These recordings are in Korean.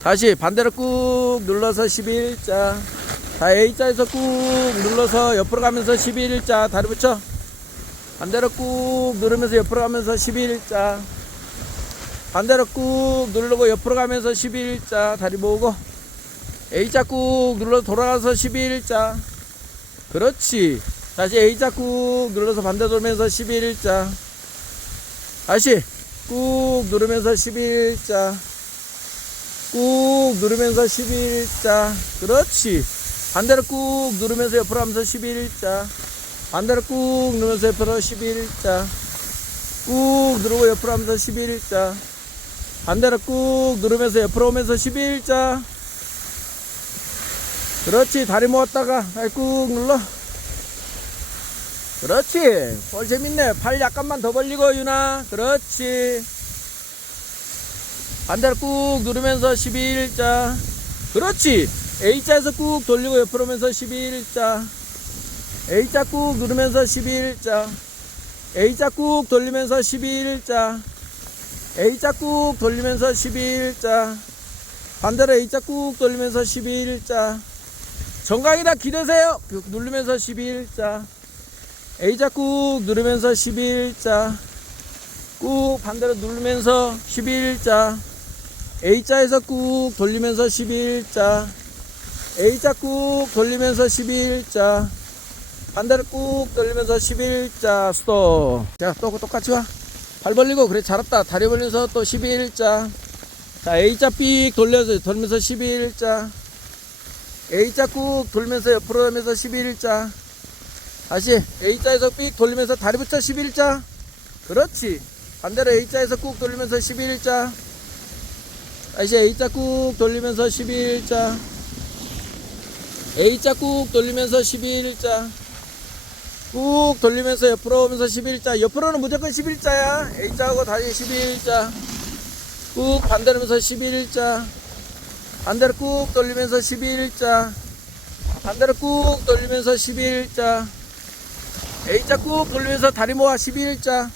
다시 반대로 꾹 눌러서 11자. 자, A자에서 꾹 눌러서 옆으로 가면서 11자. 다리 붙여. 반대로 꾹 누르면서 옆으로 가면서 11자. 반대로 꾹 누르고 옆으로 가면서 11자. 다리 모으고. A자 꾹 눌러 돌아가서 11자. 그렇지. 다시 A자 꾹 눌러서 반대 돌면서 11자. 다시 꾹 누르면서 11자. 꾹 누르면서 11자. 그렇지. 반대로 꾹 누르면서 옆으로 하면서 11자. 반대로 꾹 누르면서 옆으로 11자. 꾹 누르고 옆으로 하면서 11자. 반대로 꾹 누르면서 옆으로 오면서 11자. 그렇지. 다리 모았다가 꾹 눌러. 그렇지. 볼 재밌네. 팔 약간만 더 벌리고 유나. 그렇지. 반대로 꾹 누르면서 11자. 그렇지. A자에서 꾹 돌리고 옆으로 오면서 11자. A자 꾹 누르면서 11자. A자 꾹 돌리면서 11자. A자 꾹 돌리면서 11자. 반대로 A자 꾹 돌리면서 11자. 정강이다 기대세요. 누르면서 11자. A자 꾹 누르면서 11자. 꾹 반대로 누르면서 11자. A자에서 꾹 돌리면서 11자. A자 꾹 돌리면서 11자. 반대로 꾹 돌리면서 11자. 스톱. 자, 또 똑같이 와. 발 벌리고 그래 잘했다. 다리 벌려서 또 11자. 자, A자 삑 돌려서 돌면서 11자. A자 꾹 돌면서 옆으로 하면서 11자. 다시 A자에서 삑 돌리면서 다리 붙여 11자. 그렇지. 반대로 A자에서 꾹 돌리면서 11자. 다시 A자 꾹 돌리면서 11자. A자 꾹 돌리면서 11자. 꾹 돌리면서 옆으로 오면서 11자. 옆으로는 무조건 11자야. A자하고 다시 11자. 꾹 반대로 하면서 11자. 반대로 꾹 돌리면서 11자. 반대로 꾹 돌리면서 11자. A자 꾹 돌리면서 다리 모아 11자.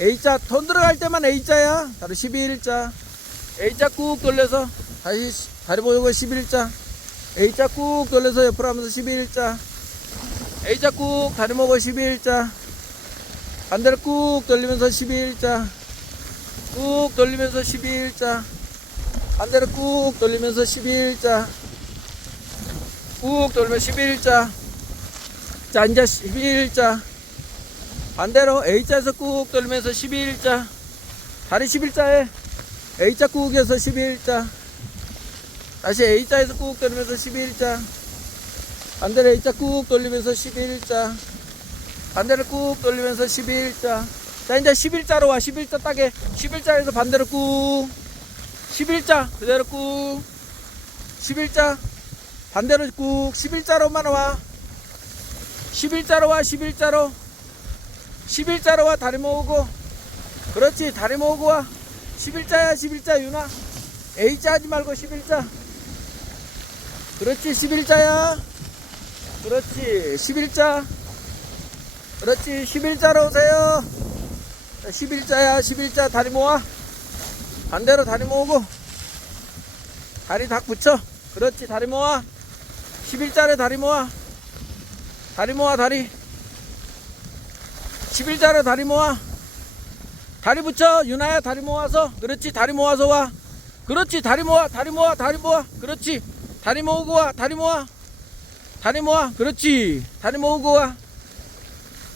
A자 돈 들어갈 때만 A자야. 다리 11자. A자 꾹 돌려서 다시 다리 모이고 11자. A자 꾹 돌려서 옆으로 하면서 11자. A자 꾹 다리 모고 11자. 반대로 꾹 돌리면서 11자. 꾹 돌리면서 11자. 반대로 꾹 돌리면서 11자. 꾹 돌면 11자. 자, 이제 11자. 반대로 A자에서 꾹 돌면서 11자. 다리 11자에 A자 꾹에서 11자. 다시 A자에서 꾹 돌리면서 11자. 반대로 A자 꾹 돌리면서 11자. 반대로 꾹 돌리면서 11자. 자, 이제 11자로 와. 11자 따게. 11자에서 반대로 꾹. 11자. 그대로 꾹. 11자. 반대로 꾹. 11자로만 와. 11자로 와. 11자로. 11자로 와. 다리 모으고. 그렇지. 다리 모으고 와. 11자야. 11자 유나. A자 하지 말고 11자. 그렇지. 11자야. 그렇지. 11자. 그렇지. 11자로 오세요. 11자야. 11자 다리 모아. 반대로 다리 모으고. 다리 딱 붙여. 그렇지. 다리 모아. 11자로 다리 모아. 다리 모아 다리. 11자로 다리 모아. 다리 붙여. 유나야 다리 모아서. 그렇지. 다리 모아서 와. 그렇지. 다리 모아. 다리 모아. 다리 모아. 그렇지. 다리 모으고 와. 다리 모아. 다리 모아. 그렇지. 다리 모으고 와.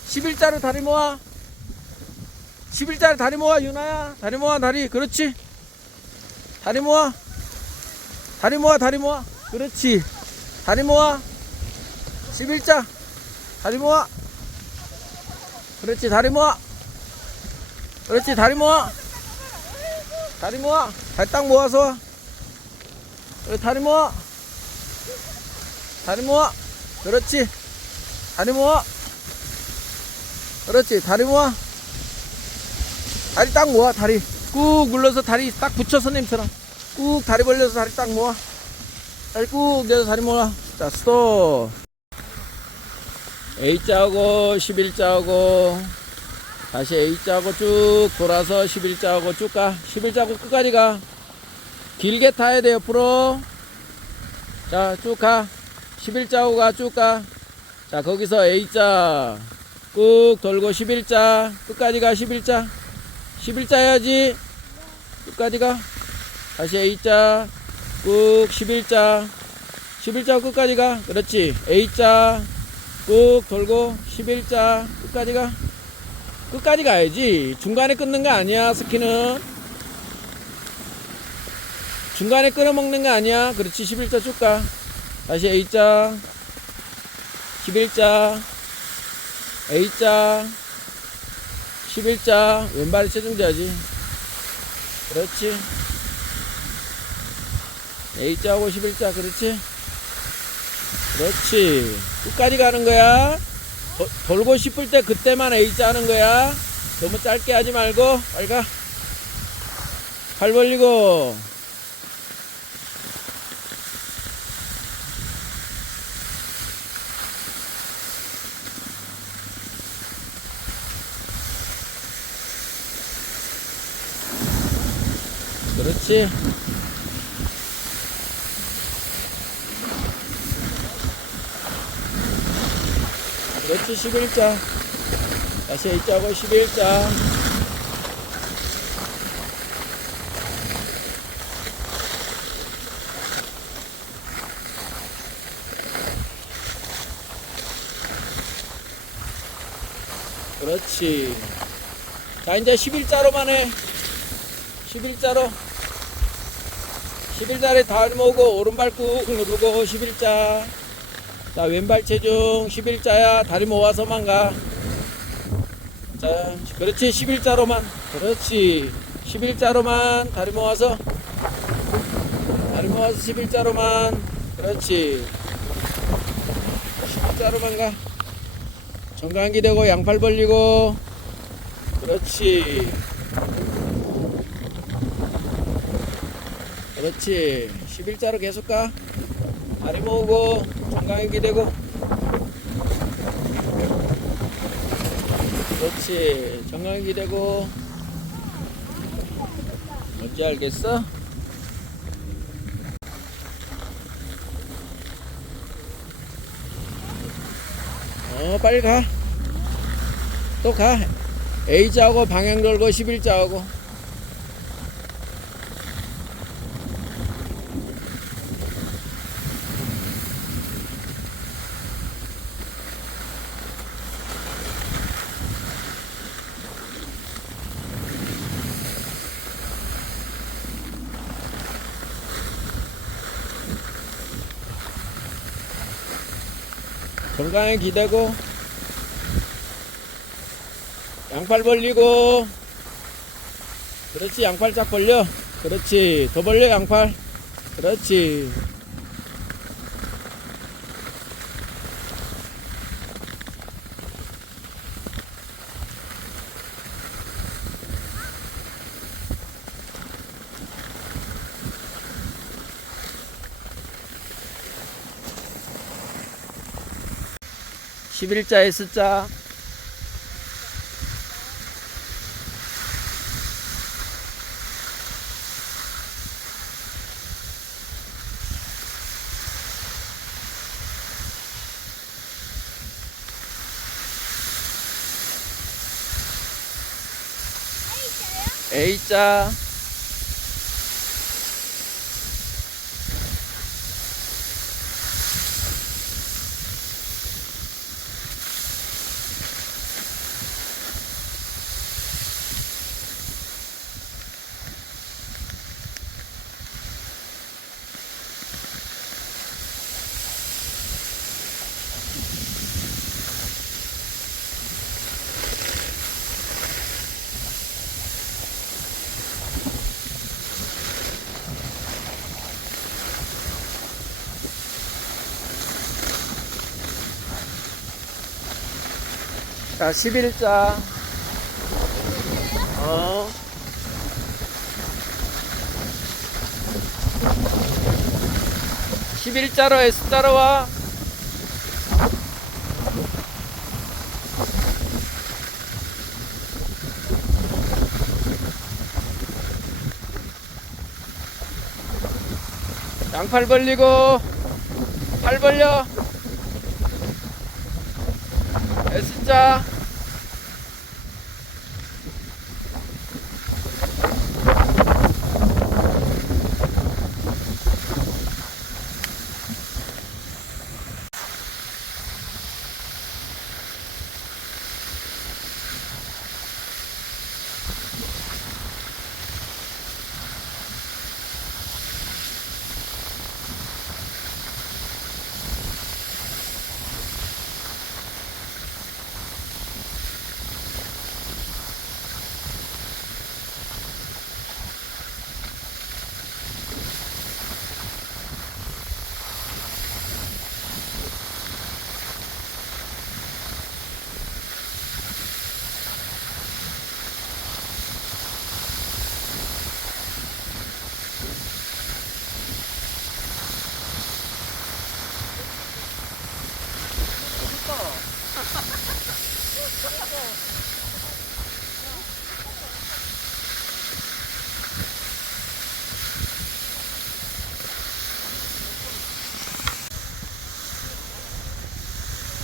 11자로 다리 모아. 11자로 다리 모아. 유나야. 다리 모아. 다리. 그렇지. 다리 모아. 다리 모아. 다리 모아. 그렇지. 다리 모아. 11자. 다리 모아. 그렇지. 다리 모아. 그렇지. 다리 모아. 다리 모아. 다리 딱 모아서 와. 그래, 다리 모아. 다리 모아. 그렇지. 다리 모아. 그렇지. 다리 모아. 다리 딱 모아. 다리. 꾹 눌러서 다리 딱 붙여 선생님처럼. 꾹 다리 벌려서 다리 딱 모아. 다리 꾹 내서 다리 모아. 자, 스톱. A자하고 11자하고 다시 A자하고 쭉 돌아서 11자하고 쭉 가. 11자하고 끝까지 가. 길게 타야 돼 옆으로. 자 쭉 가. 11자고 가 쭉 가. 자 거기서 A자 꾹 돌고 11자 끝까지 가 11자. 11자 해야지. 끝까지 가. 다시 A자 꾹 11자. 11자 끝까지 가. 그렇지. A자 꾹 돌고 11자 끝까지 가 끝까지 가야지. 중간에 끊는 거 아니야 스키는? 중간에 끊어먹는 거 아니야? 그렇지 11자 쭉가. 다시 A자. 11자. A자. 11자. 왼발이 체중자지. 그렇지. A자하고 11자 그렇지? 그렇지. 끝까지 가는 거야 도- 돌고 싶을 때 그때만 A자 하는 거야. 너무 짧게 하지 말고 빨리 가팔 벌리고. 그렇지 그렇지 11자 다시 A자고 11자 그렇지. 자 이제 11자로만 해. 11자로. 11자리 다리 모으고 오른발 꾹 누르고 11자 자 왼발 체중 11자야. 다리 모아서만 가. 자, 그렇지. 11자로만. 그렇지. 11자로만 다리 모아서. 다리 모아서 11자로만. 그렇지. 11자로만 가. 정강기 되고 양팔 벌리고. 그렇지. 그렇지. 11자로 계속 가 다리 모으고 정강기 되고. 그렇지. 정강기 되고. 뭔지 알겠어? 어 빨리 가. 또 가. A자하고 방향 돌고 11자하고 정강에 기대고 양팔 벌리고 그렇지 양팔 쫙 벌려. 그렇지 더 벌려 양팔. 그렇지 십일자 S자. A자 자 11자. 어. 십일자로 S자로 와. 양팔 벌리고 팔 벌려. S자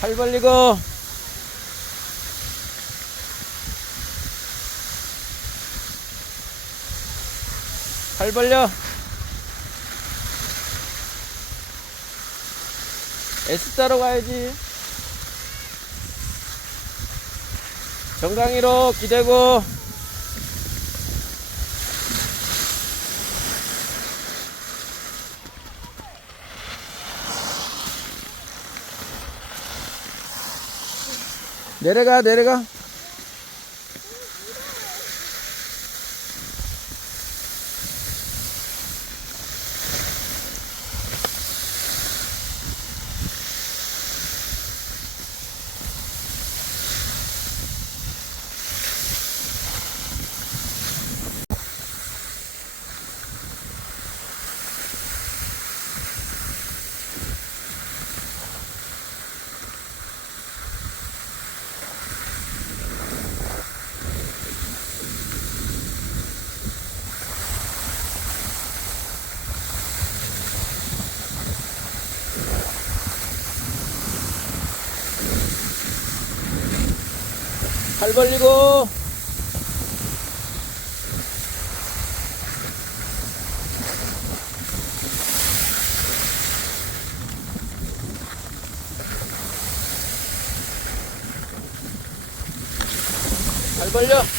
팔 벌리고. 팔 벌려. S자로 가야지. 정강이로 기대고 내려가 내려가 팔 벌리고. 팔 벌려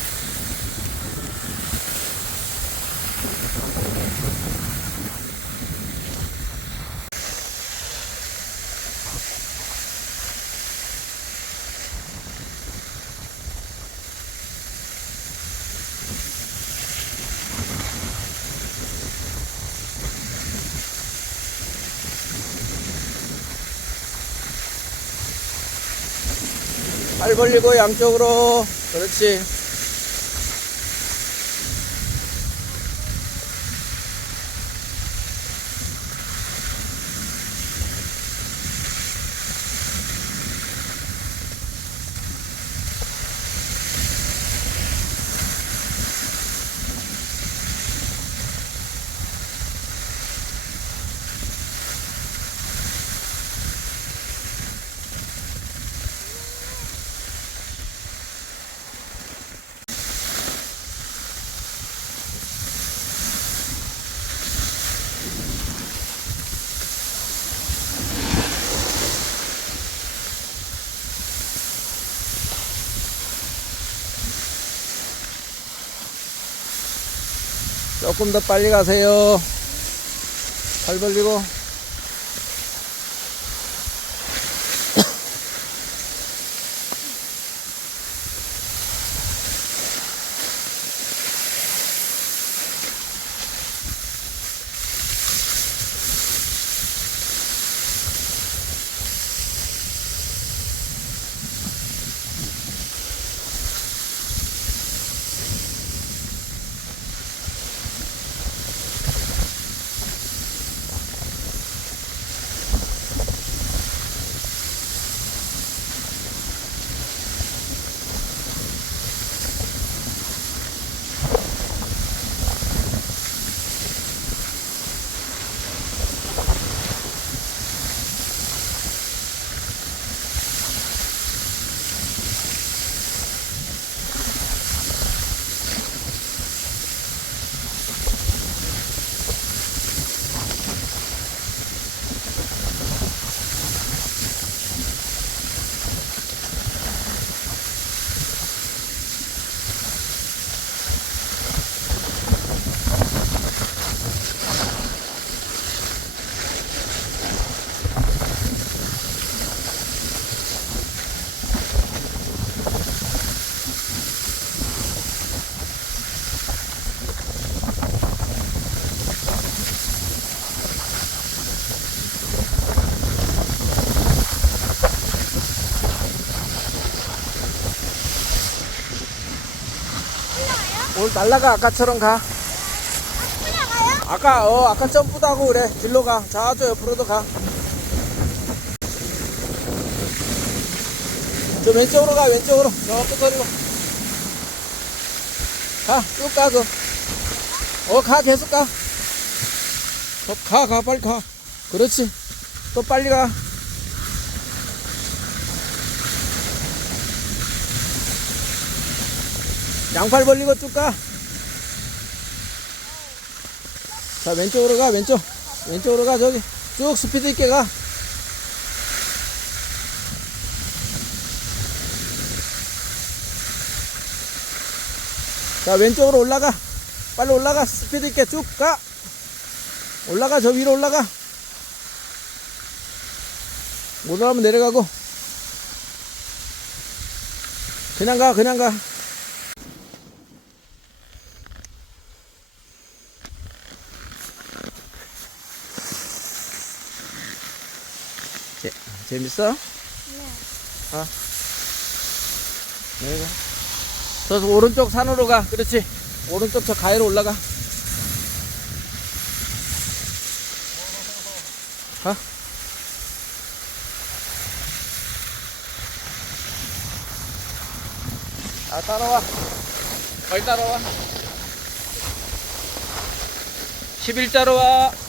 팔 벌리고 양쪽으로. 그렇지 조금 더 빨리 가세요. 팔 벌리고 돌 날라가 아까처럼 가. 아까 어 아까 점프도 그래. 길로 가. 저저 옆으로도 가. 저 왼쪽으로 가 왼쪽으로 저 끝소리로 가쭉 가 그. 어가 계속 가. 가 가 빨리 가. 그렇지. 또 빨리 가. 양팔 벌리고 쭉 가. 자, 왼쪽으로 가, 왼쪽. 왼쪽으로 가, 저기. 쭉 스피드 있게 가. 자, 왼쪽으로 올라가. 빨리 올라가. 스피드 있게 쭉 가. 올라가, 저 위로 올라가. 못 올라가면 내려가고. 그냥 가, 그냥 가. 재, 재밌어? 네. 내려가. 저 오른쪽 산으로 가. 그렇지. 오른쪽 저 가해로 올라가. 가. 아, 따라와. 빨리 따라와. 11자로 와.